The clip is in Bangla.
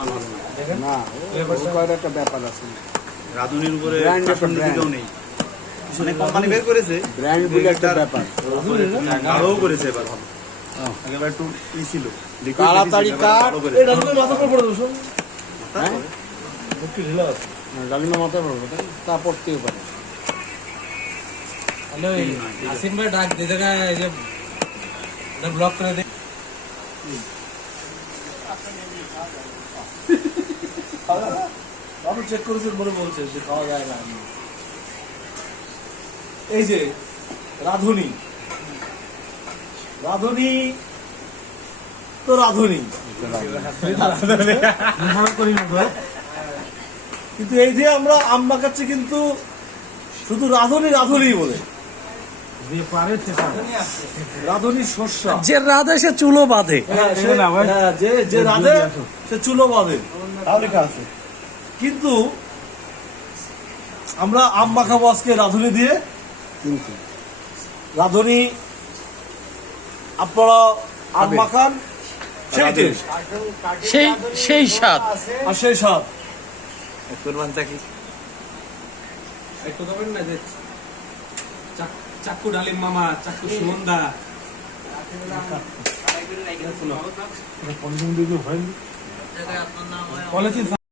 মাল ভালো না। না ওর একটা ব্যাপার আছে রাঁধুনির উপরে Brand একটা শাসন brand। দিতেও নেই। অনেক কোম্পানি বের করেছে, ব্র্যান্ড বলে একটা ব্যাপার গাঢ়ও করেছে এবার ভালো। আগেবার একটু ই ছিল, liquid তাড়াতাড়ি বেশি ছিল, এবার কাট। ভালো করেছে। এটা তুমি মাথা করে পড়ে দোষ হ্যাঁ? একটু ঢিলা আছে ডালিমা মাথায় পড়বো তাই তা পড়তেই পারে হ্যালো আসিম ভাই ডাক দে দেখা এই যে ব্লক করে দে আমি চেক করেছি বলে বলছে যে খাওয়া যায় না এই যে রাধুনি রাধুনি তো রাধুনি কিন্তু এই যে আমরা আম মাখাচ্ছি কিন্তু শুধু রাধুনি রাধুনি বলে রাধুনি শস্যা যে রাধে সে চুলো বাঁধে হ্যাঁ, যে রাধে সে চুলো বাঁধে তাও লেখা আছে কিন্তু আমরা আম মাখাবো আজকে রাধুনি দিয়ে কিন্তু রাধুনি আপনারা আম মাখান সেই টেস্ট সেই স্বাদ আর সেই স্বাদ কুরবান চাকি একটু দেবেন না যে চাক্কু ডালিম মামা চাক্কু সুমন্দা পলিথিন